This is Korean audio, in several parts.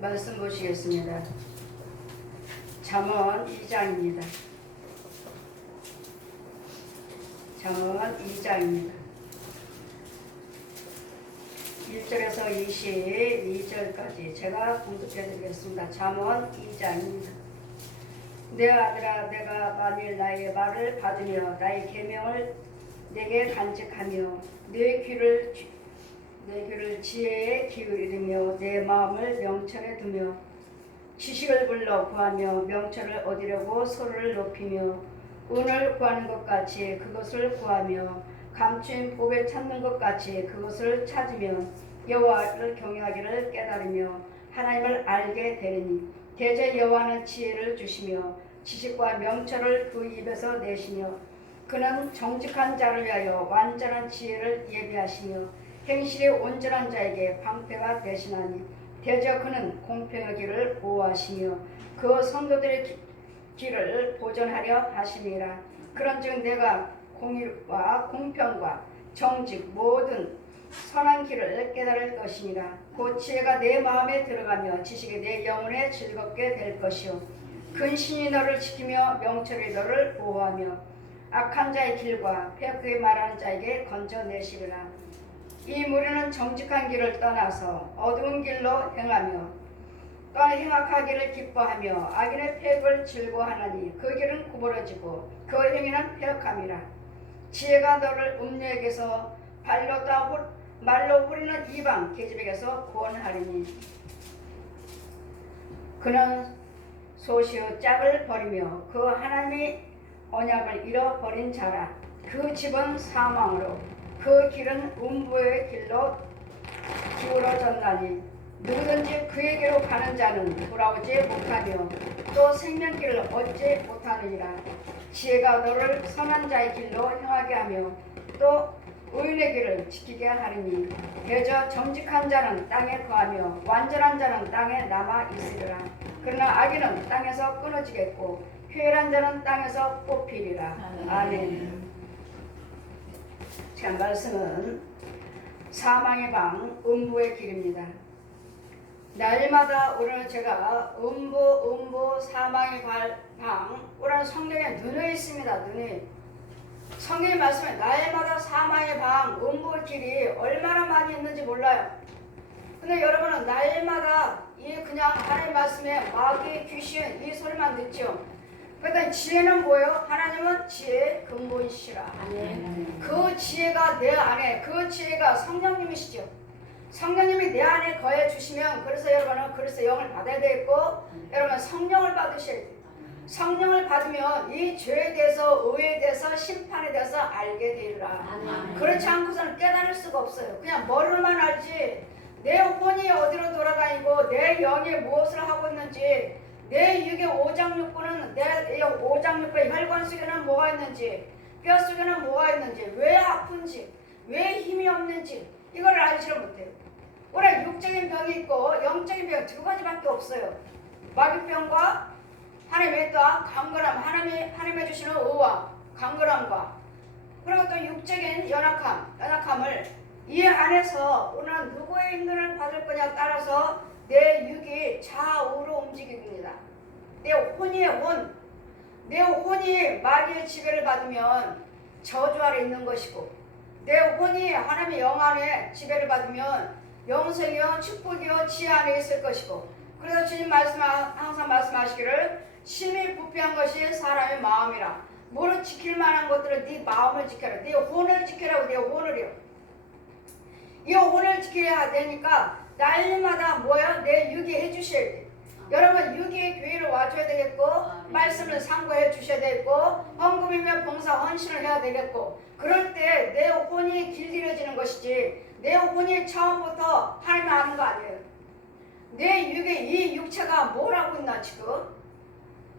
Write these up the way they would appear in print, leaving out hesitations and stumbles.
말씀 보시겠습니다. 잠언 2장입니다. 잠언 2장입니다. 1절에서 22절까지 제가 공독해 드리겠습니다. 잠언 2장입니다. 내 아들아, 내가 만일 나의 말을 받으며 나의 계명을 내게 간직하며 내 귀를 지혜에 기울이며 내 마음을 명철에 두며 지식을 불러 구하며 명철을 얻으려고 소를 높이며 운을 구하는 것 같이 그것을 구하며 감추인 복에 찾는 것 같이 그것을 찾으면 여호와를 경외하기를 깨달으며 하나님을 알게 되리니 대저 여호와는 지혜를 주시며 지식과 명철을 그 입에서 내시며 그는 정직한 자를 위하여 완전한 지혜를 예비하시며 행실이 온전한 자에게 방패가 되시나니 대저 그는 공평의 길을 보호하시며 그 성도들의 길을 보존하려 하심이라. 그런즉 내가 공의와 공평과 정직 모든 선한 길을 깨달을 것이니라. 곧 지혜가 내 마음에 들어가며 지식이 내 영혼에 즐겁게 될 것이요 근신이 너를 지키며 명철이 너를 보호하며 악한 자의 길과 폐역하게 말하는 자에게 건져내시리라. 이 무리는 정직한 길을 떠나서 어두운 길로 행하며 또 행악하기를 기뻐하며 악인의 폐역을 즐거워하나니 그 길은 구부러지고 그 행위는 폐역함이라. 지혜가 너를 음녀에게서 말로 후리는 이방 계집에게서 구원하리니 그는 소시의 짝을 버리며 그 하나님의 언약을 잃어버린 자라. 그 집은 사망으로 그 길은 음부의 길로 기울어졌나니 누구든지 그에게로 가는 자는 돌아오지 못하며 또 생명길을 얻지 못하느니라. 지혜가 너를 선한 자의 길로 행하게 하며 또 의인의 길을 지키게 하리니 대저 정직한 자는 땅에 거하며 완전한 자는 땅에 남아 있으리라. 그러나 악인은 땅에서 끊어지겠고 회일한 자는 땅에서 뽑히리라. 아멘. 자, 말씀은 사망의 방, 음부의 길입니다. 날마다 오늘 제가 음부, 사망의 방, 오늘 성경에 눈에 있습니다. 눈에. 성경의 말씀에 날마다 사망의 방, 음부의 길이 얼마나 많이 있는지 몰라요. 근데 여러분은 날마다 이 그냥 하나님의 말씀에 마귀, 귀신 이 소리만 듣죠. 그러니까 지혜는 뭐예요? 하나님은 지혜의 근본이시라. 그 지혜가 내 안에, 그 지혜가 성령님이시죠. 성령님이 내 안에 거해 주시면 그래서 여러분은 그래서 영을 받아야 되겠고 여러분 성령을 받으셔야 돼요. 성령을 받으면 이 죄에 대해서 의에 대해서 심판에 대해서 알게 되리라. 그렇지 않고서는 깨달을 수가 없어요. 그냥 머리로만 알지 내 혼이 어디로 돌아다니고 내 영이 무엇을 하고 있는지 내 육의 오장육부는 내 오장육부의 혈관 속에는 뭐가 있는지 뼈 속에는 뭐가 있는지 왜 아픈지 왜 힘이 없는지 이걸 알지를 못해요. 원래 육적인 병이 있고 영적인 병이 두 가지밖에 없어요. 마귀병과 하나님의 또한 강건함, 하나님이 주시는 의와 강건함과 그리고 또 육적인 연약함을 이 안에서 오늘 누구의 인도를 받을 거냐에 따라서 내 육이 좌우로 움직입니다. 내 혼이 마귀의 지배를 받으면 저주 아래 있는 것이고 내 혼이 하나님의 영 안에 지배를 받으면 영생이요 축복이요 지혜 안에 있을 것이고 그래서 주님 항상 말씀하시기를 심히 부패한 것이 사람의 마음이라. 뭐를 지킬 만한 것들은 네 마음을 지켜라. 네 혼을 지켜라고. 네 혼을요. 이 혼을 지켜야 되니까 날마다 뭐야? 내 육이 해주셔야 돼. 여러분 육이 교회를 와줘야 되겠고 말씀을 상고해 주셔야 되겠고 헌금이면 봉사 헌신을 해야 되겠고 그럴 때 내 혼이 길들여지는 것이지 내 혼이 처음부터 하나님 아는 거 아니에요. 내 육에 이 육체가 뭘 하고 있나 지금?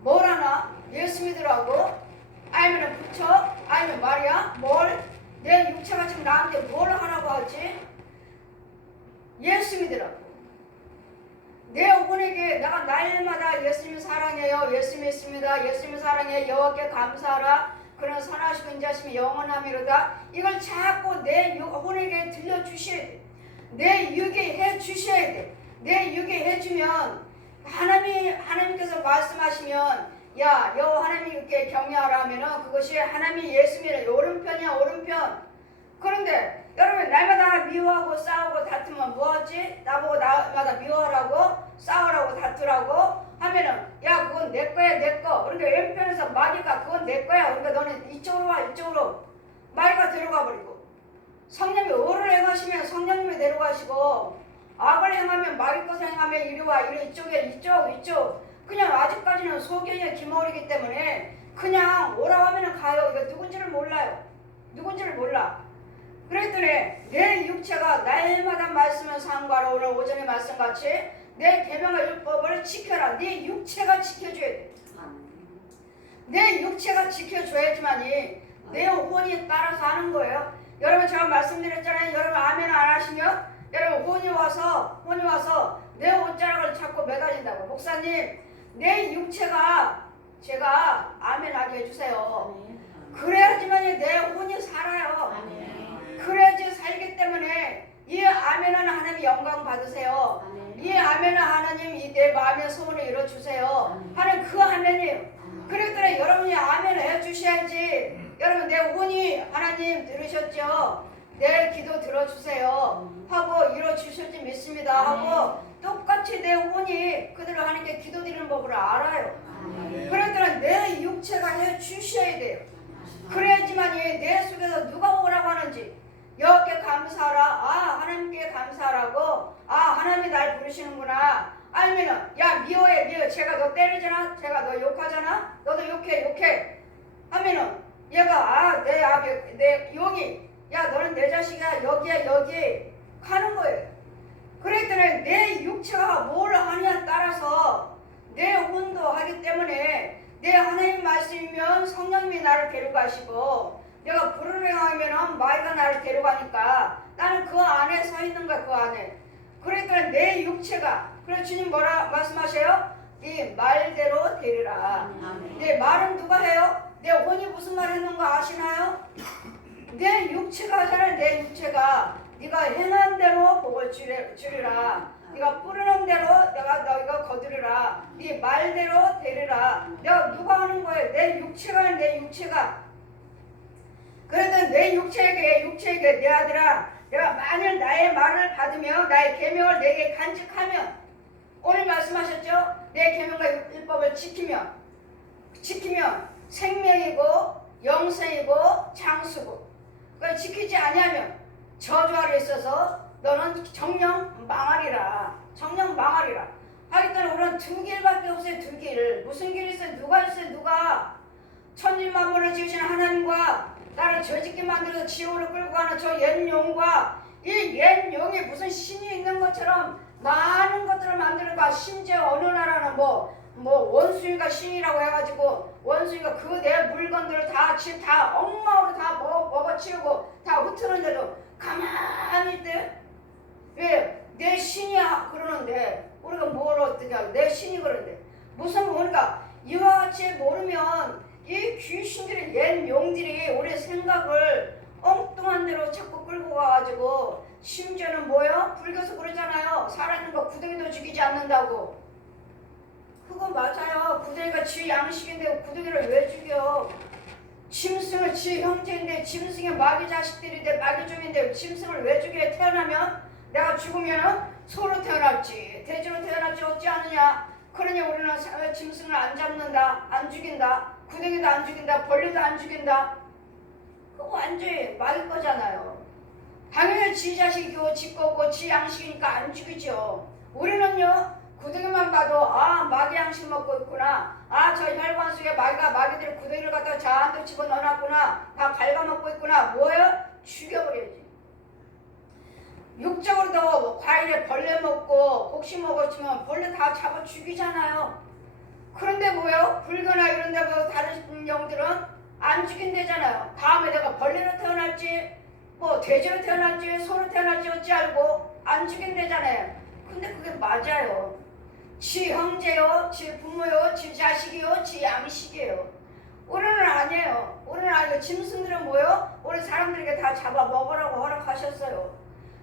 뭘 하나? 예수 믿으라고? 아니면 부처? 아니면 마리아? 뭘? 내 육체가 지금 나한테 뭘 하라고 하지? 예수 믿으라고. 내 혼에게 내가 날마다 예수님 사랑해요. 예수 믿습니다. 예수님 사랑해. 여호와께 감사하라. 그런 선하시고 인자심이 영원함이로다. 이걸 자꾸 내 혼에게 들려주셔야 돼. 내 육에 해주셔야 돼. 내 육에 해주면 하나님께서 말씀하시면 야 여호와 하나님께 경외하라 하면은 그것이 하나님이 예수님의 오른편이야 오른편. 그런데 여러분 날마다 미워하고 싸우고 다투면 뭐하지? 나보고 날마다 미워하라고 싸우라고 다투라고 하면은 야 그건 내 거야 내 거. 그러니까 왼편에서 마귀가 그건 내 거야. 그러니까 너는 이쪽으로 와 이쪽으로. 마귀가 데려가 버리고 성령이 의를 행하시면 성령님이 데려가시고 악을 행하면 마귀 것을 행하면 이리 와 이리 이쪽에 이쪽 그냥 아직까지는 소견의 기머리기 때문에 그냥 오라고 하면은 가요. 이거 누군지를 몰라요. 누군지를 몰라. 그랬더니 내 육체가 날마다 말씀을 상고하라. 오늘 오전에 말씀같이 내 계명과 율법을 지켜라. 네 육체가 지켜줘야 돼. 내 육체가 지켜줘야지만이 내 혼이 따라서 하는 거예요. 여러분 제가 말씀드렸잖아요. 여러분 아멘 안 하시면 여러분 혼이 와서 내 옷자락을 잡고 매달린다고. 목사님 내 육체가 제가 아멘 하게 해주세요. 그래야지만이 내 혼이 살아요. 그래야지 살기 때문에 이 아멘은 하나님 영광 받으세요. 이 아멘은 하나님 이 내 마음의 소원을 이뤄주세요 하는 그 아멘이에요. 그랬더니 여러분이 아멘을 해주셔야지. 여러분 내 혼이 하나님 들으셨죠? 내 기도 들어주세요 하고 이뤄주실지 믿습니다 하고 똑같이 내 혼이 그대로 하나님께 기도드리는 법을 알아요. 그랬더니 내 육체가 해주셔야 돼요. 그래야지만이 내 속에서 누가 오라고 하는지 여호와께 감사하라. 아 하나님께 감사하라고. 아 하나님이 날 부르시는구나. 아니면은 야 미워해 제가 너 때리잖아. 제가 너 욕하잖아. 너도 욕해 하면은 얘가 내 용이 야 너는 내 자식이야 여기야 여기 가는 거예요. 그랬더니 내 육체가 뭘 하냐에 따라서 내 혼도 하기 때문에 내 하나님 말씀이면 성령님이 나를 데려가시고 내가 불을 행하면 마귀가 나를 데려가니까 나는 그 안에 서 있는 거야. 그 안에. 그러니까 내 육체가 그래서 주님 뭐라 말씀하세요? 네 말대로 되리라. 내 말은 누가 해요? 내 혼이 무슨 말 했는 거 아시나요? 내 육체가 하잖아요. 내 육체가 네가 행한 대로 복을 주리라. 네가 뿌리는 대로 너희가 거두리라. 네 말대로 되리라. 내가 누가 하는 거예요? 내 육체가 내 육체가. 그래도 내 육체에게 내 아들아 내가 만일 나의 말을 받으며 나의 계명을 내게 간직하면 오늘 말씀하셨죠? 내 계명과 율법을 지키면 생명이고 영생이고 장수고 그걸 지키지 아니하면 저주 아래 있어서 너는 정령 망하리라. 하기 때문에 우리는 두 길밖에 없어요. 두 길. 무슨 길이 있어요? 누가 있어요? 누가 천지만물을 지으신 하나님과 나를 죄짓게 만들어서 지옥으로 끌고 가는 저 옛 용과 이 옛 용이 무슨 신이 있는 것처럼 많은 것들을 만들어가. 심지어 어느 나라는 뭐 원숭이가 신이라고 해가지고 원숭이가 그 내 물건들을 다 엉망으로 다 먹어치우고 다 흩트는데도 가만히 있대. 왜? 내 신이야 그러는데 우리가 뭘 어떻게 하고 내 신이 그러는데 무슨 우리가 이와 같이 모르면 이 귀신들의 옛 용들이 우리 생각을 엉뚱한 대로 자꾸 끌고 가가지고 심지어는 뭐요? 불교에서 그러잖아요. 살아있는 거 구덩이도 죽이지 않는다고. 그거 맞아요. 구덩이가 지 양식인데 구덩이를 왜 죽여? 짐승을 지 형제인데 짐승의 마귀 자식들인데 마귀 종인데 짐승을 왜 죽여? 태어나면 내가 죽으면 소로 태어났지 돼지로 태어났지 어찌 않느냐. 그러니 우리는 짐승을 안 잡는다 안 죽인다. 구덩이도 안 죽인다. 벌레도 안 죽인다. 그거 완전히 마귀 거잖아요. 당연히 지 자식이고 지 거고 지 양식이니까 안 죽이죠. 우리는요 구덩이만 봐도 아 마귀 양식 먹고 있구나. 아 저 혈관 속에 마귀들이 구덩이를 갖다가 잔뜩 집어넣어놨구나. 다 갉아먹고 있구나. 뭐예요? 죽여버려야지. 육적으로도 과일에 벌레 먹고 곡식 먹었지만 벌레 다 잡아 죽이잖아요. 그런데 뭐요? 불교나 이런 데 뭐 다른 영들은 안 죽인대잖아요. 다음에 내가 벌레로 태어날지 뭐 돼지로 태어날지 소로 태어날지 어찌 알고 안 죽인대잖아요. 근데 그게 맞아요. 지 형제요, 지 부모요, 지 자식이요, 지 양식이에요. 우리는 아니에요. 우리는 아니고 짐승들은 뭐요? 우리 사람들에게 다 잡아 먹으라고 허락하셨어요.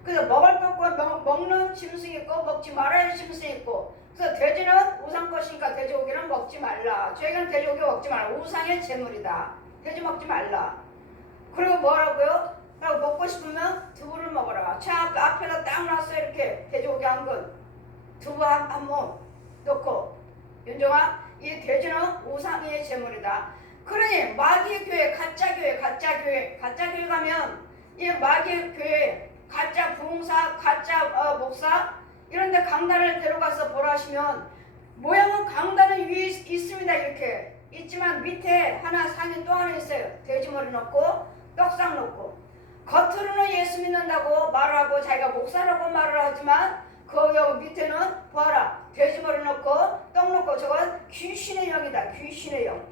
그래서 먹을 거 있고 먹는 짐승이 있고 먹지 말아야 할 짐승이 있고, 그래서 돼지는 우상 것이니까 돼지고기는 먹지 말라. 저희는 돼지고기 먹지 말라. 우상의 제물이다. 돼지 먹지 말라. 그리고 뭐라고요? 그리고 먹고 싶으면 두부를 먹어라. 저 앞에다 딱 놨어. 이렇게 돼지고기 한 근, 두부 한 모 넣고. 윤정아, 이 돼지는 우상의 제물이다. 그러니 마귀의 교회, 가짜 교회 가면 이 마귀의 교회, 가짜 부흥사, 가짜 목사 이런 데 강단을 데려가서 보라 하시면 모양은 강단은 위에 있습니다. 이렇게 있지만 밑에 하나 상이 또 하나 있어요. 돼지머리 넣고 떡상 넣고, 겉으로는 예수 믿는다고 말하고 자기가 목사라고 말을 하지만 그 여기 밑에는 봐라, 돼지머리 넣고 떡 넣고, 저건 귀신의 영이다. 귀신의 영,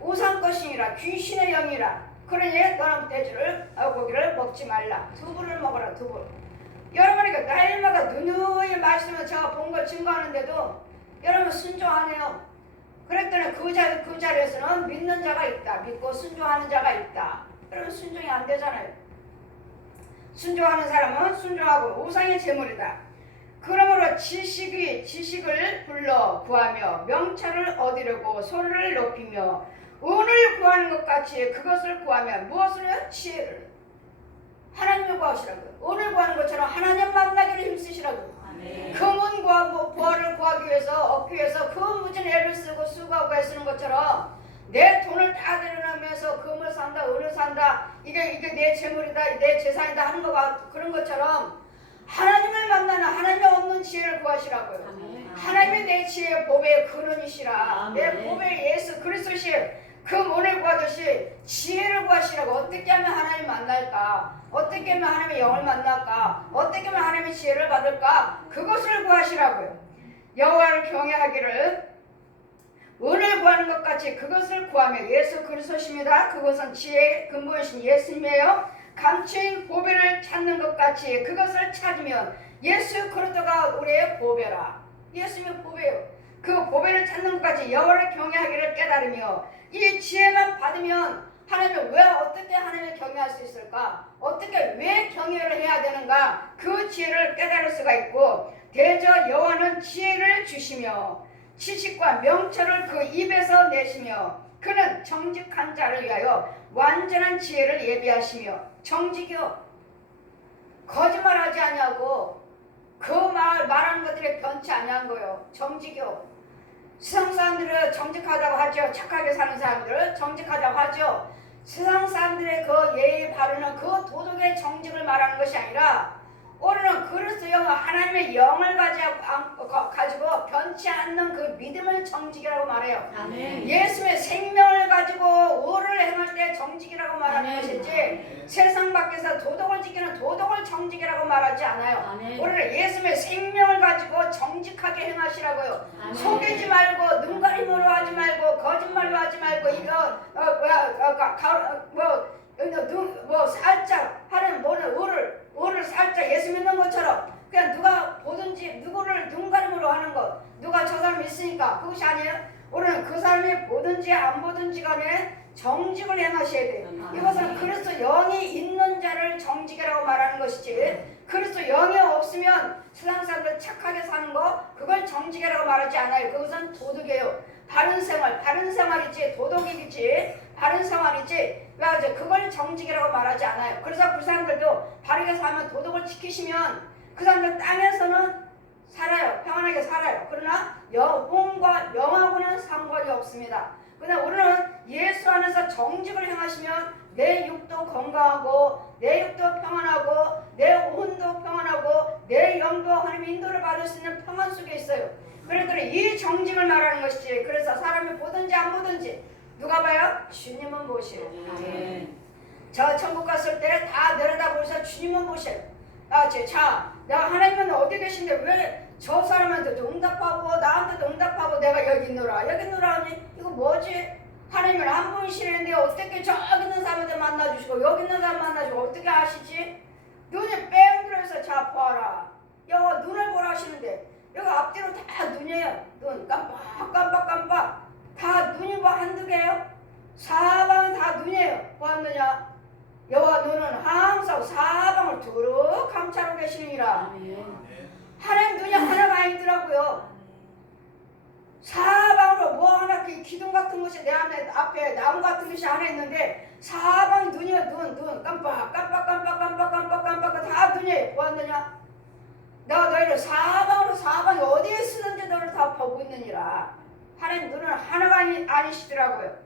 우상 것이니라. 귀신의 영이라. 그러니 너는 돼지를 고기를 먹지 말라. 두부를 먹어라. 두부. 여러분이 날마다 누누이 말씀을 제가 본 걸 증거하는데도 여러분 순종하네요. 그랬더니 그 자리에서는 믿는 자가 있다. 믿고 순종하는 자가 있다. 여러분 순종이 안 되잖아요. 순종하는 사람은 순종하고 우상의 제물이다. 그러므로 지식을 불러 구하며 명철을 얻으려고 소리를 높이며 은을 구하는 것 같이 그것을 구하며 무엇을요? 지혜를. 하나님을 구하시라고요. 은을 구하는 것처럼 하나님 만나기를 힘쓰시라고요. 금은 부활을 구하기 위해서, 얻기 위해서 그 무진 애를 쓰고 수고하고 애쓰는 것처럼 내 돈을 다 들여놓으면서 금을 산다, 은을 산다, 이게 내 재물이다, 내 재산이다 하는 거, 그런 것처럼 하나님을 만나는, 하나님의 없는 지혜를 구하시라고요. 아멘. 하나님이 내 지혜의 보배의 근원이시라. 아멘. 내 보배의 예수 그리스도시 금은을 구하듯이 지혜를 구하시라고. 어떻게 하면 하나님 만날까? 어떻게 하면 하나님의 영을 만날까? 어떻게 하면 하나님의 지혜를 받을까? 그것을 구하시라고요. 여호와를 경외하기를 은을 구하는 것 같이 그것을 구하며 예수 그리스도십니다. 그것은 지혜의 근본이신 예수님이에요. 감추인 보배를 찾는 것 같이 그것을 찾으면 예수 그리스도가 우리의 보배라. 예수님의 보배요. 그 보배를 찾는 것 같이 여호와를 경외하기를 깨달으며 이 지혜만 받으면 하나님을 왜 어떻게 하나님을 경외할 수 있을까? 어떻게 왜 경외를 해야 되는가? 그 지혜를 깨달을 수가 있고, 대저 여호와는 지혜를 주시며 지식과 명철을 그 입에서 내시며 그는 정직한 자를 위하여 완전한 지혜를 예비하시며. 정직이요, 거짓말하지 아니하고 그 말하는 것들이 변치 아니한 거요. 정직이요. 세상 사람들은 정직하다고 하죠. 착하게 사는 사람들을 정직하다고 하죠. 세상 사람들의 그 예의 바르는 그 도덕의 정직을 말하는 것이 아니라 우리는 그리스도 영, 하나님의 영을 가지고 변치 않는 그 믿음을 정직이라고 말해요. 아멘. 예수의 생명을 가지고 의를 행할 때 정직이라고 말하는 아멘. 것이지 세상 밖에서 도덕을 지키는 도덕을 정직이라고 말하지 않아요. 아멘. 우리는 예수의 생명을 가지고 정직하게 행하시라고요. 아멘. 속이지 말고 눈가림으로 하지 말고 거짓말로 하지 말고 이거 살짝 하는 의를 살짝 예수 믿는 것처럼 그냥 누가 보든지 누구를 눈가림으로 하는 것, 누가 저 사람 있으니까, 그것이 아니에요. 우리는 그 사람이 보든지 안 보든지 간에 정직을 행하셔야 돼요. 이것은 그리스도 영이 있는 자를 정직이라고 말하는 것이지, 그리스도 영이 없으면 세상 사람들 착하게 사는 거, 그걸 정직이라고 말하지 않아요. 그것은 도덕이에요. 바른 생활이지 도덕이지 바른 생활이지 그걸 정직이라고 말하지 않아요. 그래서 그 사람들도 바르게 살면 도덕을 지키시면 그 사람들 땅에서는 살아요. 평안하게 살아요. 그러나 영하고는 상관이 없습니다. 그러나 우리는 예수 안에서 정직을 행하시면 내 육도 건강하고 내 육도 평안하고 내 혼도 평안하고 내 영도 하나님 인도를 받을 수 있는 평안 속에 있어요. 그랬더니 이 정직을 말하는 것이지, 그래서 사람이 보든지 안 보든지 누가 봐요? 주님은 보시요. 저 천국 갔을 때 다 내려다보면서 주님은 보셔요. 자, 내가 하나님은 어디 계신데 왜 저 사람한테도 응답하고 나한테도 응답하고 내가 여기 있노라 하니 이거 뭐지? 하나님은 한 분이시는데 어떻게 저기 있는 사람한테 만나주시고 여기 있는 사람 만나주고 어떻게 아시지? 눈이 뺑 들어서 자 봐라. 여기 눈을 보라 하시는데 여기 앞뒤로 다 눈이에요. 눈 깜빡. 다 눈이 뭐 한두 개예요? 사방은 다 눈이에요. 보았느냐? 여호와 너는 항상 사방을 두루 감찰하고 계시느니라. 하나님 눈이 하나가 아니더라고요. 사방으로 뭐 하나 기둥 같은 것이 내 앞에 나무 같은 것이 하나 있는데 사방 눈이야. 눈 깜빡 다 눈이 보았느냐. 내가 너희를 사방이 어디에 쓰는지 너를 다 보고 있느니라. 하나님 눈은 하나가 아니시더라고요.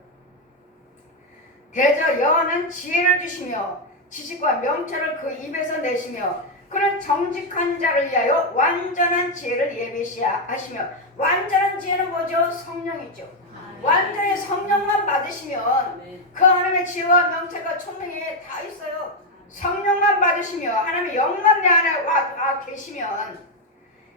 대저 여호와는 지혜를 주시며 지식과 명철을 그 입에서 내시며 그는 정직한 자를 위하여 완전한 지혜를 예비하시며 완전한 지혜는 뭐죠? 성령이죠. 완전히 성령만 받으시면 그 하나님의 지혜와 명철과 총명이 다 있어요. 성령만 받으시며 하나님의 영만 내 안에 와 계시면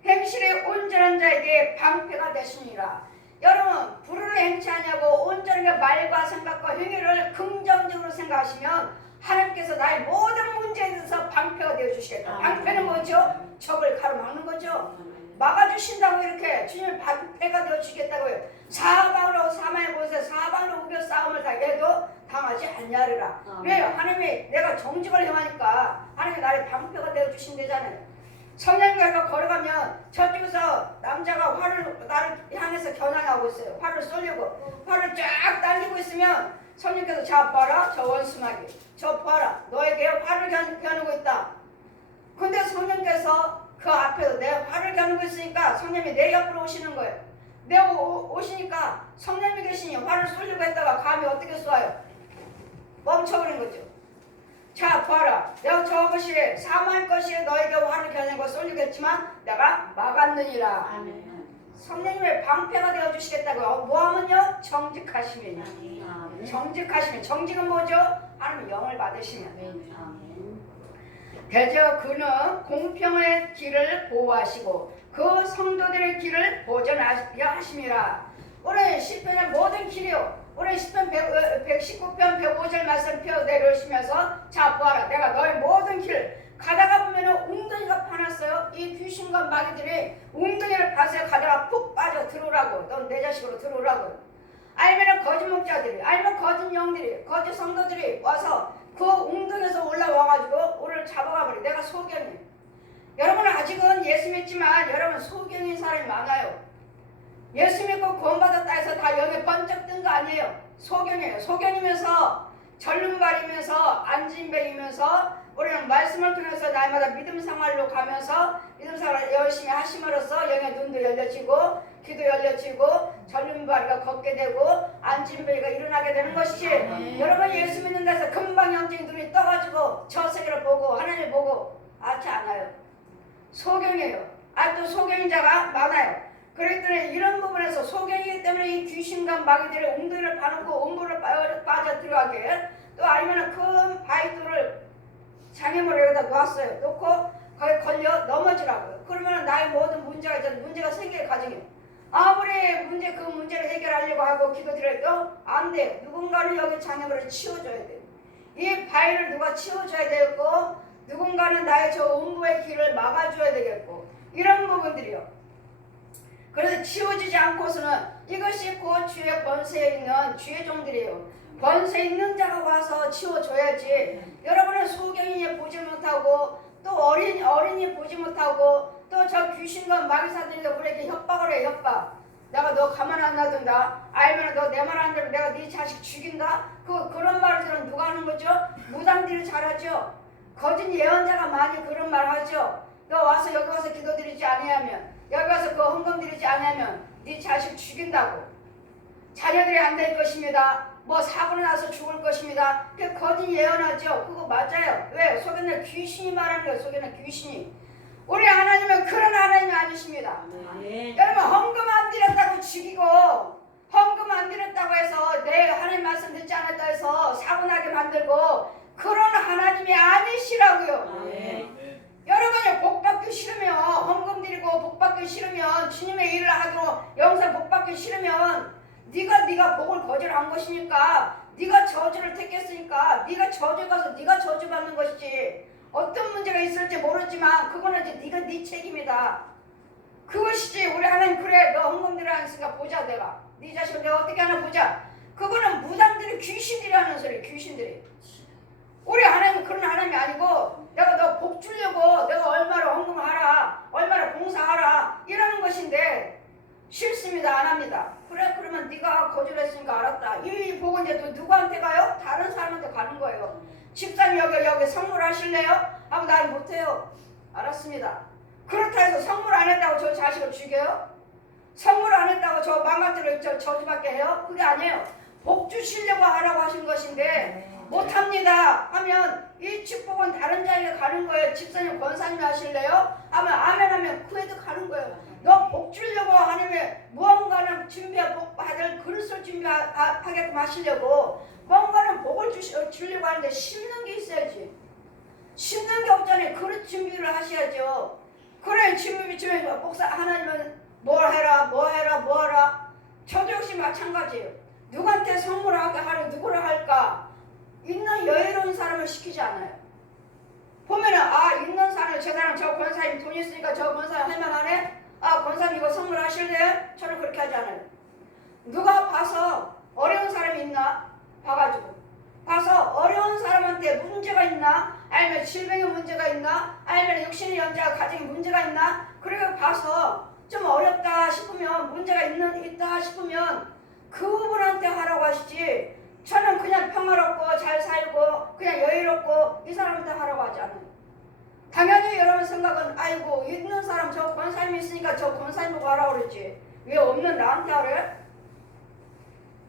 행실이 온전한 자에게 방패가 되시니라. 여러분 불의를 행치 아니하고 온전하게 말과 생각과 행위를 긍정적으로 생각하시면 하나님께서 나의 모든 문제에 대해서 방패가 되어주시겠다. 방패는 뭐죠? 적을 가로막는 거죠. 막아주신다고 이렇게 주님 방패가 되어주시겠다고요. 사방으로 사망의 곳에 사방으로 우겨 싸움을 당해도 당하지 않냐르라. 왜요? 하나님이 내가 정직을 행하니까 하나님이 나의 방패가 되어주신대잖아요. 성령님과 걸어가면 저쪽에서 남자가 화를 나를 향해서 겨냥하고 있어요. 화를 쏠리고 화를 쫙 날리고 있으면 성령께서 자 봐라 저 원수마귀 저 봐라 너에게 화를 겨누고 있다. 근데 성령께서 그 앞에서 내 화를 겨누고 있으니까 성령이 내 옆으로 오시는 거예요. 내 오시니까 성령이 계시니 화를 쏠려고 했다가 감히 어떻게 쏴요? 멈춰버린 거죠. 자 봐라 내가 저것이 사망의 것이 너에게 화를 겨누고 쏠리겠지만 내가 막았느니라. 아멘. 성령님의 방패가 되어주시겠다고요. 뭐하면요? 정직하시면요. 정직하시면 정직은 뭐죠? 하나님 영을 받으시면. 대저 그는 공평의 길을 보호하시고 그 성도들의 길을 보존하게 하심이라. 올해 시편의 모든 길이요. 올해 시편 119편 105절 말씀 펴 내려오시면서 자 보아라 내가 너의 모든 길 가다가 보면은 웅덩이가 파놨어요. 이 귀신과 마귀들이 웅덩이를 파서 가다가 푹 빠져 들어오라고. 넌 내 자식으로 들어오라고. 알면은 거짓 목자들이 알면 거짓 영들이 거짓 성도들이 와서 그 웅덩이에서 올라와가지고 우리를 잡아가 버려. 내가 소경이. 여러분은 아직은 예수 믿지만 여러분 소경인 사람이 많아요. 예수 믿고 구원받았다 해서 다 영에 번쩍 뜬 거 아니에요. 소경이에요. 소경이면서 절름발이면서 안진뱅이면서 우리는 말씀을 통해서 날마다 믿음 생활로 가면서 믿음 생활을 열심히 하심으로써 영의 눈도 열려지고 귀도 열려지고 절름발이가 걷게 되고 안진뱅이가 일어나게 되는 것이지. 여러분 예수 믿는 데서 금방 영적인 눈이 떠가지고 저 세계를 보고 하나님을 보고 않지 않아요. 소경이에요. 아직도 소경자가 많아요. 그랬더니 이런 부분에서 소경이기 때문에 이 귀신과 마귀들이 웅덩이를 파놓고 음부를 빠져들어가게 또 아니면 큰 바위돌을 장애물에 여기다 놓았어요. 놓고 거기 걸려 넘어지라고요. 그러면 나의 모든 문제가 있잖아요. 문제가 생길 가정이에요. 아무리 그 문제를 해결하려고 하고 기도드려도 안 돼요. 누군가는 여기 장애물을 치워줘야 돼요. 이 바위를 누가 치워줘야 되겠고 누군가는 나의 저 음부의 길을 막아줘야 되겠고 이런 부분들이요. 그래서 치워지지 않고서는 이것이 곧 주의 권세에 있는 주의 종들이에요. 권세 있는 자가 와서 치워줘야지. 여러분은 소경이 보지 못하고 또 어린이 보지 못하고 또 저 귀신과 마귀사들이 우리에게 협박을 해요. 협박. 내가 너 가만 안 놔둔다. 알면 너 내 말 안 들으면 내가 네 자식 죽인다. 그런 말을 들으면 누가 하는 거죠? 무당들이 잘하죠. 거짓 예언자가 많이 그런 말 하죠. 너 와서 여기 와서 기도드리지 아니하면 여기 와서 그 헌금 드리지 않으면 네 자식 죽인다고. 자녀들이 안 될 것입니다. 뭐 사고로 나서 죽을 것입니다. 그 거짓 예언하죠. 그거 맞아요. 왜? 속에는 귀신이 말하는 거예요. 속에는 귀신이. 우리 하나님은 그런 하나님이 아니십니다. 여러분 헌금 안 드렸다고 죽이고 헌금 안 드렸다고 해서 내 하나님 말씀 듣지 않았다 해서 사고나게 만들고 그런 하나님이 아니시라고요. 여러분이 복받기 싫으면 헌금 드리고 복받기 싫으면 주님의 일을 하도록 영상 복받기 싫으면 네가 복을 거절한 것이니까 네가 저주를 택했으니까 네가 저주 가서 네가 저주받는 것이지. 어떤 문제가 있을지 모르지만 그거는 이제 네가 네 책임이다. 그것이지. 우리 하나님 그래 너 헌금 드리라 했으니까 보자 내가 네 자식을 내가 어떻게 하나 보자. 그거는 무당들이 귀신들이 하는 소리. 귀신들이. 우리 하나님은 그런 하나님이 아니고 내가 너 복 주려고 내가 얼마나 헌금하라, 얼마나 봉사하라 이러는 것인데 싫습니다. 안 합니다. 그래 그러면 네가 거절했으니까 알았다. 이 복은 이제 또 누구한테 가요? 다른 사람한테 가는 거예요. 집사님 여기 선물하실래요? 하면 나는 못해요. 알았습니다. 그렇다 해서 선물 안 했다고 저 자식을 죽여요? 선물 안 했다고 저 망가뜨려 저주받게 해요? 그게 아니에요. 복 주시려고 하라고 하신 것인데 못합니다 하면 이 축복은 다른 자에게 가는 거예요. 집사님 권사님 하실래요? 하면 아멘 하면 그 애도 가는 거예요. 너 복 주려고 하나님의 무언가는 복 받을 그릇을 준비하게끔 하시려고 뭔가는 복을 주려고 하는데 심는 게 있어야지. 심는 게 없잖아요. 그릇 준비를 하셔야죠. 그래 준비 목사 하나님은 뭘 해라. 저도 역시 마찬가지예요. 누구한테 선물하게 하려 누구를 할까? 있는 여유로운 사람을 시키지 않아요. 보면은 있는 사람 저 사람 저 권사님 돈 있으니까 저 권사님 할만하네. 권사님 이거 선물하실래요? 저는 그렇게 하지 않아요. 누가 봐서 어려운 사람이 있나? 봐서 어려운 사람한테 문제가 있나? 아니면 질병에 문제가 있나? 아니면 육신의 연자가 가정에 문제가 있나? 그리고 봐서 좀 어렵다 싶으면 문제가 있다 싶으면 그분한테 하라고 하시지. 저는 그냥 평화롭고 잘 살고 그냥 여유롭고 이 사람한테 하라고 하지 않아요. 당연히 여러분 생각은 아이고 있는 사람 저 권사님이 있으니까 저 권사님 보고 하라고 그랬지. 왜 없는 나한테 하래?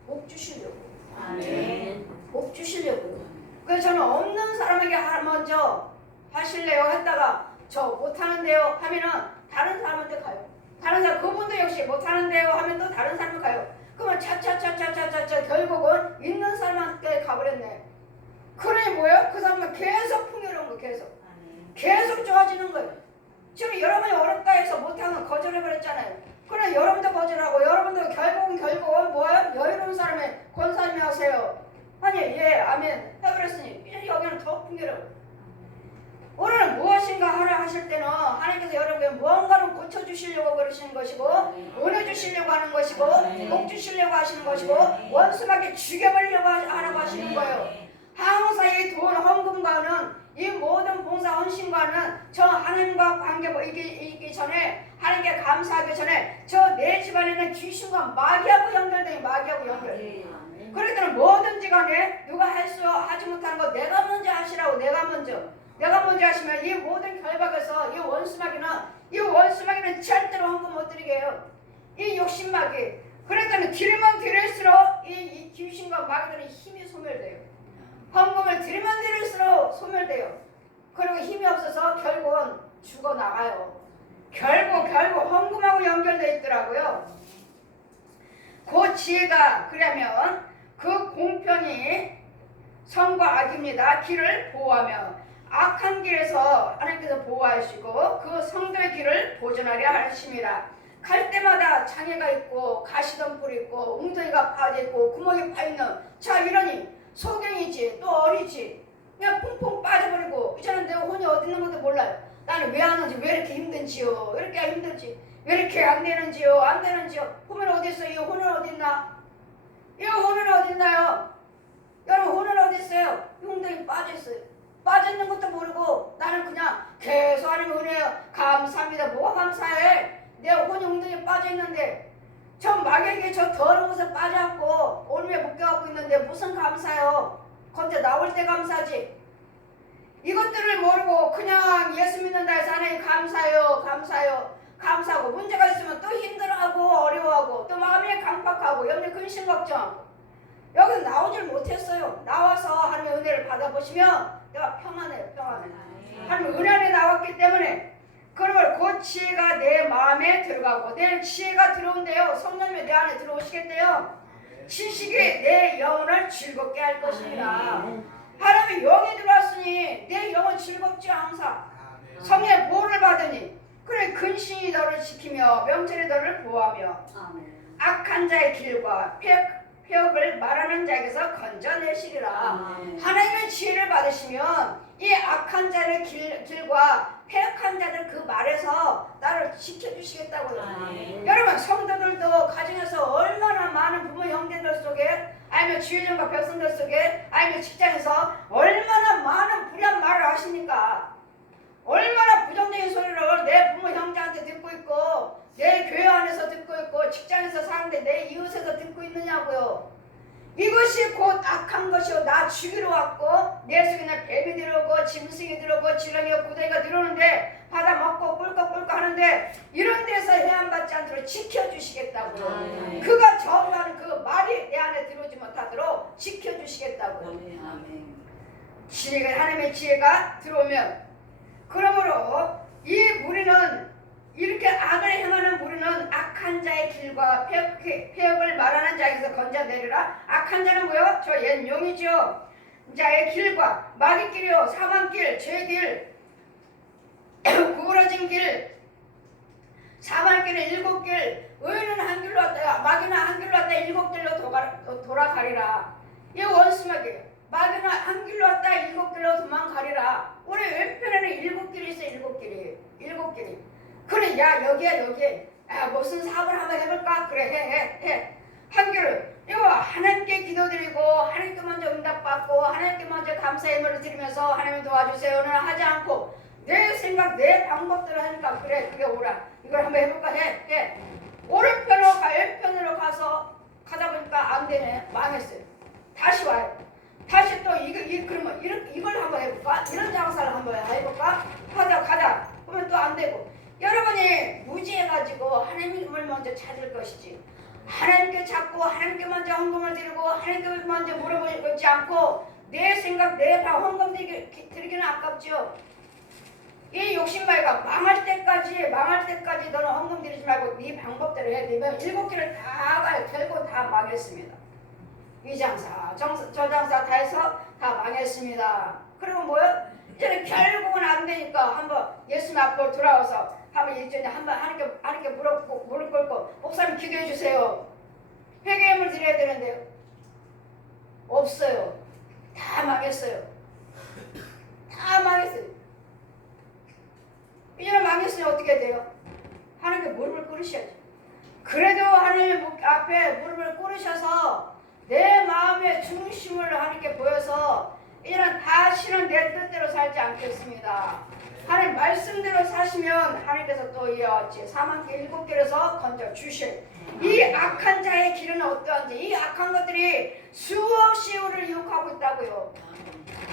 복 주시려고. 아멘. 복 주시려고. 그래서 저는 없는 사람에게 먼저 하실래요? 했다가 저 못하는데요 하면은 다른 사람한테 가요. 다른 사람 그분도 역시 못하는데요 하면 또 다른 사람한테 가요. 그러면 차차차차차차 결국은 있는 사람한테 가버렸네. 그러니 뭐예요? 그 사람은 계속 풍요로운 거 계속 좋아지는 거예요. 지금 여러분이 어렵다 해서 못하면 거절해버렸잖아요. 그래 여러분도 거절하고 여러분도 결국은 뭐예요? 여유로운 사람의 권사님이 하세요. 아니 예 아멘 해버렸으니 이제 여기는 더 풍요로워요. 오늘은 무엇인가 하라 하실 때는 하나님께서 여러분에게 무언가를 고쳐주시려고 그러시는 것이고 은혜 주시려고 하는 것이고 복 주시려고 하시는 것이고 원수하게 죽여버리려고 하라고 하시는 거예요. 항상 이 돈 헌금과는 이 모든 봉사 헌신과는 저 하나님과 관계 이기 전에 하나님께 감사하기 전에 저 내 집안에는 귀신과 마귀하고 연결돼요. 그럴 때는 뭐든지 간에 누가 하지 못하는 거 내가 먼저 하시라고 내가 먼저 하시면 이 모든 결박에서 이 원수마귀는 절대로 헌금 못 드리게 해요. 이 욕심마귀. 그랬더니 드리면 드릴수록 이 귀신과 마귀들은 힘이 소멸돼요. 헌금을 드리면 드릴수록 소멸돼요. 그리고 힘이 없어서 결국은 죽어나가요. 결국 헌금하고 연결되어 있더라고요. 그 지혜가 그러면 그 공평이 선과 악입니다. 길을 보호하며 악한 길에서 하나님께서 보호하시고 그 성도의 길을 보존하려 하심이라. 갈 때마다 장애가 있고 가시덤불이 있고 웅덩이가 빠져있고 구멍이 파있는 자 이러니 소경이지 또 어리지 그냥 퐁퐁 빠져버리고 이제는 내가 혼이 어디 있는 것도 몰라요. 나는 왜 하는지 왜 이렇게 힘든지요 왜 이렇게 힘들지 왜 이렇게 안 되는지요 혼은 어디 있어요? 이 혼은 어디 있나? 이 혼은 어디 있나요? 여러분 혼은 어디 있어요? 웅덩이 빠져있어요. 빠져있는 것도 모르고 나는 그냥 계속 하나님 은혜요 감사합니다. 뭐가 감사해? 내 혼이 웅덩이에 빠져있는데 저 마귀에게 저 더러운 곳에 빠져갖고 올무에 묶여갖고 있는데 무슨 감사요? 건데 나올 때 감사지. 이것들을 모르고 그냥 예수 믿는다 해서 하나님 감사하고 문제가 있으면 또 힘들어하고 어려워하고 또 마음이 강박하고 염려 근심 걱정 여기 나오질 못했어요. 나와서 하나님의 은혜를 받아보시면 내가 평안해. 하나님 은혜 안에 나왔기 때문에 그러면 그 지혜가 내 마음에 들어가고 내 지혜가 들어온대요. 성령님이 내 안에 들어오시겠대요. 지식이 내 영혼을 즐겁게 할 것입니다. 하나님의 영이 들어왔으니 내 영은 즐겁지 항상. 성령의 보호를 받으니 그래 근신이 너를 지키며 명철이 너를 보호하며 악한 자의 길과 폐역을 말하는 자에게서 건져내시리라. 하나님의 지혜를 받으시면 이 악한 자의 길과 폐역한 자들 그 말에서 나를 지켜주시겠다고요. 여러분 성도들도 가정에서 얼마나 많은 부모 형제들 속에 아니면 주의정과 백성들 속에 아니면 직장에서 얼마나 얼마나 부정적인 소리를 내 부모 형제한테 듣고 있고 내 교회 안에서 듣고 있고 직장에서 사는데 내 이웃에서 듣고 있느냐고요. 이것이 곧 악한 것이요 나 죽이러 왔고 내 속에 뱀이 들어오고 짐승이 들어오고 지렁이와 구덩이가 들어오는데 받아 먹고 꿀꺽꿀꺽 하는데 이런 데서 해안받지 않도록 지켜주시겠다고요. 그가 저주하는 그 말이 내 안에 들어오지 못하도록 지켜주시겠다고요. 하나님의 지혜가 들어오면 그러므로 이 무리는 이렇게 악을 행하는 무리는 악한 자의 길과 폐역을 말하는 자에게서 건져내리라. 악한 자는 뭐요? 저 옛 용이죠. 자의 길과 마귀 길이요 사망길 죄 길 구부러진 길 사망길은 일곱 길 의인은 한 길로 왔다가 마귀는 한 길로 왔다 일곱 길로 돌아가리라. 이 원수막이에요. 마귀는 한 길로 왔다 일곱 길로 도망가리라. 우리 왼편에는 일곱 길이 있어요. 일곱 길이. 그래 야 여기야 무슨 사업을 한번 해볼까? 그래 해 한 길을 이거 하나님께 기도드리고 하나님께 먼저 응답받고 하나님께 먼저 감사의 예물을 드리면서 하나님 도와주세요는 하지 않고 내 생각 내 방법대로 하니까 그래 그게 옳아 이걸 한번 해볼까? 해 오른편으로 왼편으로 가서 가다 보니까 안 되네. 망했어요. 다시 와요. 다시 또 그러면 이걸 한번 해볼까? 이런 장사를 한번 해볼까? 가다 보면 또 안 되고 여러분이 무지해가지고 하나님을 먼저 찾을 것이지 하나님께 찾고 하나님께 먼저 헌금을 드리고 하나님께 먼저 물어보지 않고 내 생각 내 헌금 드리기는 아깝죠. 이 욕심바이가 망할 때까지 너는 헌금 드리지 말고 네 방법대로 해. 네면 일곱 개를 다 가요. 결국 다 망했습니다. 이 장사 저 장사 다 해서 다 망했습니다. 그리고 뭐요? 이제 결국은 안 되니까 한번 예수님 앞으로 돌아와서 한번 일전에 한번 하나님께 무릎 꿇고 목사님 기도해 주세요. 회개임을 드려야 되는데요. 없어요. 다 망했어요. 이제는 망했으니 어떻게 돼요? 하나님께 무릎을 꿇으셔야죠. 그래도 하나님 앞에 무릎을 꿇으셔서 내 마음의 중심을 하나님께 보여서 이제는 다시는 내 뜻대로 살지 않겠습니다. 하나님 말씀대로 사시면 하나님께서 또 이어 사망길 일곱 길에서 건져 주실 이 악한 자의 길은 어떠한지 이 악한 것들이 수없이 우리를 유혹하고 있다고요.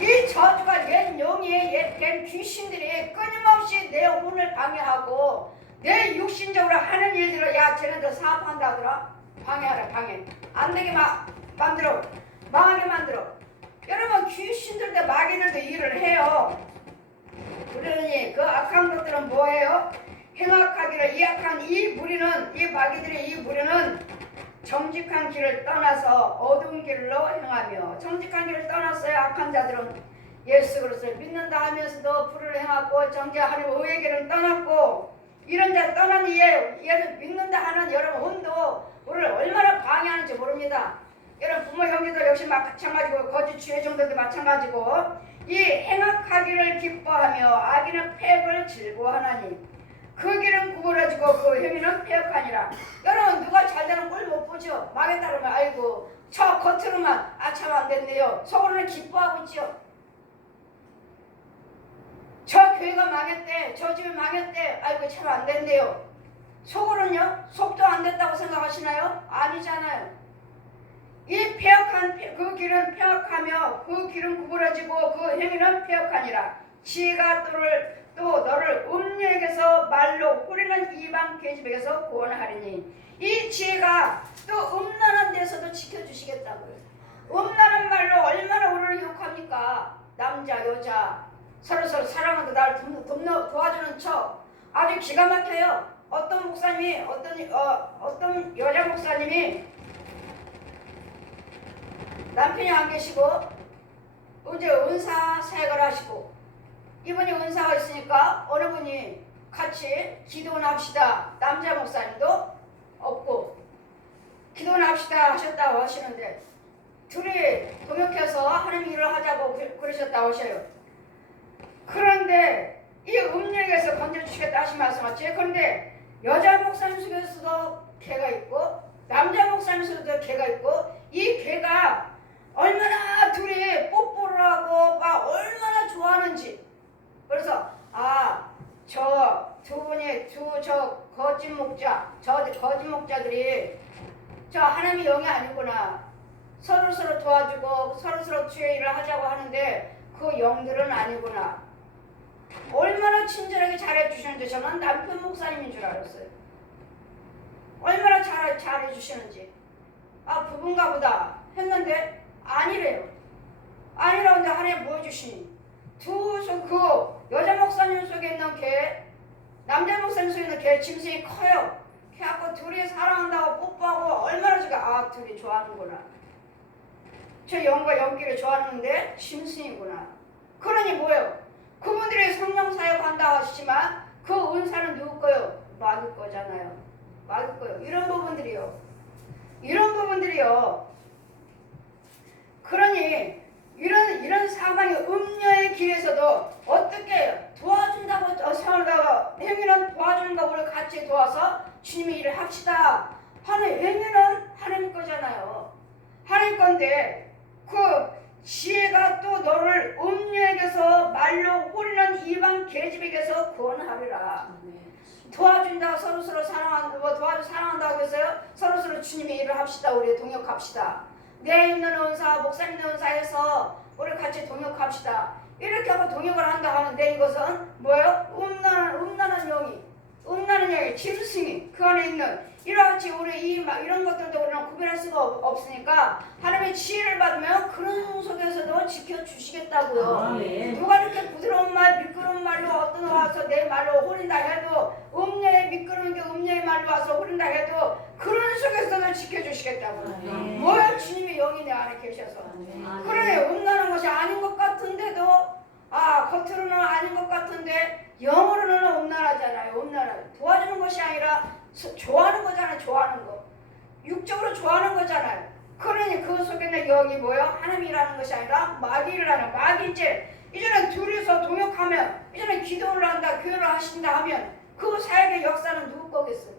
이 저주가 옛 영이 옛 귀신들이 끊임없이 내 혼을 방해하고 내 육신적으로 하는 일들을 야 쟤네들 사업한다 하더라. 방해하라 방해. 안되게 만들어 망하게 만들어. 여러분 귀신들도 마귀들도 일을 해요. 그러니 그 악한 것들은 뭐예요? 행악하기를 이 악한 이 무리는 이 마귀들의 이 무리는 정직한 길을 떠나서 어두운 길로 행하며 정직한 길을 떠났어요. 악한 자들은 예수 그리스도를 믿는다 하면서도 불을 행하고 정죄하려 의의 길은 떠났고 이런 자 떠난 얘를 믿는다 하는 여러분 혼도 우리를 얼마나 방해하는지 모릅니다. 여러분 부모 형제들 역시 마찬가지고 거짓 주의종들도 마찬가지고 이 행악하기를 기뻐하며 악인은 폐역을 즐거워하나니 그 길은 구부러지고 그 행위는 폐역하니라. 여러분 누가 잘되는 꼴 못 보죠. 망했다 그러면 아이고 저 겉으로만 참 안 됐네요. 속으로는 기뻐하고 있죠. 저 교회가 망했대 저 집이 망했대 아이고 참 안 됐네요. 속으로는요? 속도 안 됐다고 생각하시나요? 아니잖아요. 이 폐역한 그 길은 폐역하며 그 길은 구부러지고 그 행위는 폐역하니라. 지혜가 또 너를 음녀에게서 말로 꾸리는 이방 계집에게서 구원하리니 이 지혜가 또 음란한 데서도 지켜주시겠다고요. 음란한 말로 얼마나 우리를 유혹합니까? 남자 여자 서로 사랑하고 나를 도와주는 척 아주 기가 막혀요. 어떤 목사님이 어떤 여자 목사님이 남편이 안 계시고 어제 은사 사역을 하시고 이분이 은사가 있으니까 어느 분이 같이 기도는 합시다. 남자 목사님도 없고 기도는 합시다 하셨다고 하시는데 둘이 동역해서 하나님 일을 하자고 그러셨다고 하셔요. 그런데 이 음력에서 건져주시겠다 하신 말씀하지. 그런데 여자 목사님 속에서도 개가 있고 남자 목사님 속에서도 개가 있고 이 개가 얼마나 둘이 뽀뽀를 하고 막 얼마나 좋아하는지. 그래서 동역자들이 저 하나님의 영이 아니구나. 서로서로 도와주고 서로서로 주의 일을 하자고 하는데 그 영들은 아니구나. 얼마나 친절하게 잘해주시는지 저는 남편 목사님인 줄 알았어요. 얼마나 잘해주시는지. 아, 부부인가 보다 했는데 아니래요. 아니라는데 하나님 보여주시니 그 여자 목사님 속에 있는 개, 남자 목사님 속에 있는 개 짐승이 커요. 그래갖고 둘이 사랑한다고 뽀뽀하고 얼마나 아, 둘이 좋아하는구나. 저 영과 연기를 좋아하는데 짐승이구나. 그러니 뭐예요? 그분들이 성령 사역한다고 하시지만 그 은사는 누구 거요? 마귀 거잖아요. 마귀 거요. 이런 부분들이요. 그러니 이런 사망의 음녀의 길에서도 어떻게 도와준다고 생각하고 행위는 도와주는 거 우리 같이 도와서 주님의 일을 합시다 하는 행위는 하나님 거잖아요. 하나님 건데 그 지혜가 또 너를 음녀에게서 말로 홀리는 이방 계집에게서 구원하리라. 도와준다 서로서로 사랑한다고 해서요. 서로서로 주님의 일을 합시다. 우리 동역합시다. 내 있는 은사, 목사님 있는 은사에서 우리 같이 동역합시다. 이렇게 하고 동역을 한다 하는데 이것은 뭐예요? 음란한 영이 짐승이 그 안에 있는 이러같이 우리 이런 것들도 우리는 구별할 수가 없으니까 하나님의 지혜를 받으면 그런 속에서도 지켜주시겠다고요. 누가 이렇게 부드러운 말, 미끄러운 말로 어떤 와서 내 말로 홀린다 해도 음녀의 미끄러운 게 음녀의 말로 와서 홀린다 해도 그런 속에서도 지켜주시겠다고요. 뭐야? 주님의 영이 내 안에 계셔서. 그래, 음란한 것이 아닌 것 같은데도 겉으로는 아닌 것 같은데 영어로는 음란하잖아요. 도와주는 것이 아니라 좋아하는 거잖아요. 좋아하는 거. 육적으로 좋아하는 거잖아요. 그러니 그 속에는 영이 뭐예요? 하나님이라는 것이 아니라 마귀를 하는 마귀인지 이제는 둘이서 동역하면 이제는 기도를 한다, 교회를 하신다 하면 그 사역의 역사는 누구 거겠어요?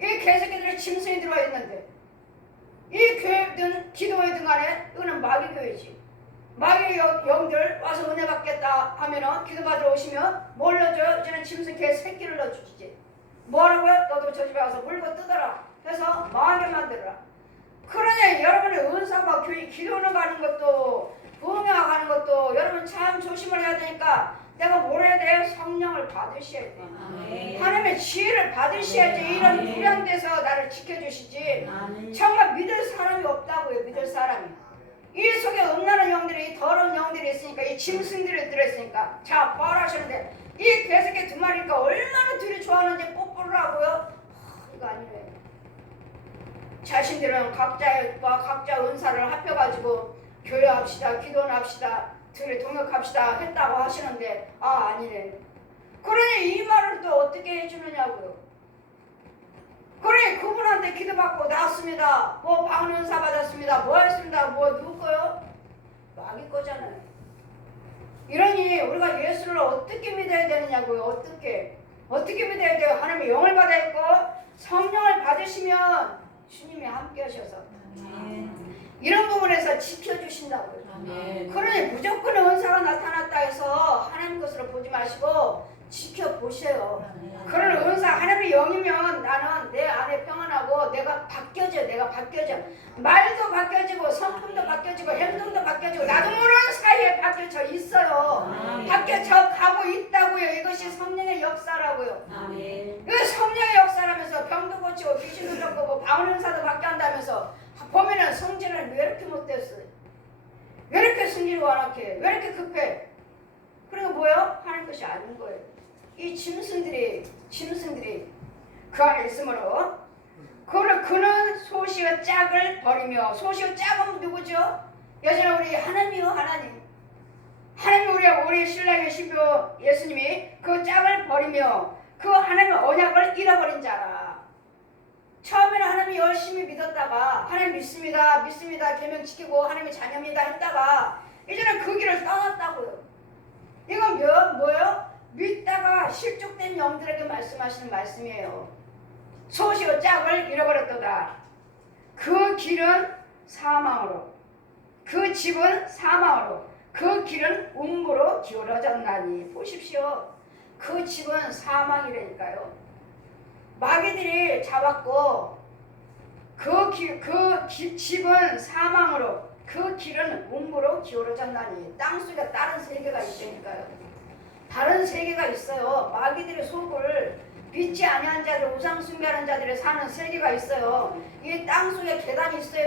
이 개새끼들의 짐승이 들어와 있는데 이 교회든 기도회든 간에 이거는 마귀 교회지. 마귀의 영들 와서 은혜 받겠다 하면은 기도 받으러 오시면 뭘 넣어줘요? 이제는 짐승 개 새끼를 넣어주지. 뭐하라고요? 너도 저 집에 와서 물고 뜯어라 해서 망하게 만들어라. 그러니 여러분의 은사가 교회 기도는 가는 것도 부흥회가 가는 것도 여러분 참 조심을 해야 되니까 내가 뭘 해야 돼요? 성령을 받으셔야 돼. 하나님의 지혜를 받으셔야지 이런 불량돼서 나를 지켜주시지. 정말 믿을 사람이 없다고요. 믿을 사람이. 이 속에 음란한 영들이 더러운 영들이 있으니까 이 짐승들이 들어있으니까 자 뻘하시는데 이 개새끼 두 마리니까 얼마나 둘이 좋아하는지 뽀뽀를 하고요. 이거 아니래. 자신들은 각자 은사를 합해가지고 교회합시다, 기도는 합시다, 둘이 동역합시다 했다고 하시는데 아니래. 그러니 이 말을 또 어떻게 해주느냐고요. 그래 그분한테 기도받고 나왔습니다. 뭐 방언 은사 받았습니다. 뭐 했습니다. 뭐 누구 거요? 마귀 거잖아요. 이러니 우리가 예수를 어떻게 믿어야 되느냐고요. 어떻게 믿어야 돼요? 하나님의 영을 받아야 있고 성령을 받으시면 주님이 함께 하셔서 이런 부분에서 지켜주신다고요. 그러니 무조건 은사가 나타났다 해서 하나님 것으로 보지 마시고 지켜보세요. 그런 은사 하나님의 영이면 나는 내 안에 평안하고 내가 바뀌어져. 말도 바뀌어지고 성품도 바뀌어지고 행동도 바뀌어지고 나도 모르는 사이에 바뀌어져 있어요. 바뀌어져 가고 있다고요. 이것이 성령의 역사라고요. 이거 성령의 역사라면서 병도 고치고 귀신도 쫓고 방언 은사도 바뀌한다면서 보면은 성질은 왜 이렇게 못됐어요? 왜 이렇게 성질이 완악해? 왜 이렇게 급해? 그리고 뭐예요? 하는 것이 아닌 거예요. 이 짐승들이 그 안에 있으므로 그는 소시의 짝을 버리며 소시의 짝은 누구죠? 여전히 우리 하나님이요. 하나님 우리 신랑의 신부 예수님이 그 짝을 버리며 그 하나님의 언약을 잃어버린 자라. 처음에는 하나님 열심히 믿었다가 하나님 믿습니다 계명 지키고 하나님의 자녀입니다 했다가 이제는 그 길을 떠났다고요. 이건 뭐예요? 믿다가 실족된 영들에게 말씀하시는 말씀이에요. 소시오 짝을 잃어버렸도다. 그 길은 사망으로, 그 집은 사망으로, 그 길은 음부로 기울어졌나니. 보십시오. 그 집은 사망이라니까요. 마귀들이 잡았고 집은 사망으로 그 길은 음부로 기울어졌나니 땅속에 다른 세계가 있으니까요. 다른 세계가 있어요. 마귀들의 속을 믿지 아니한 자들, 우상 숭배하는 자들이 사는 세계가 있어요. 이 땅속에 계단이 있어요.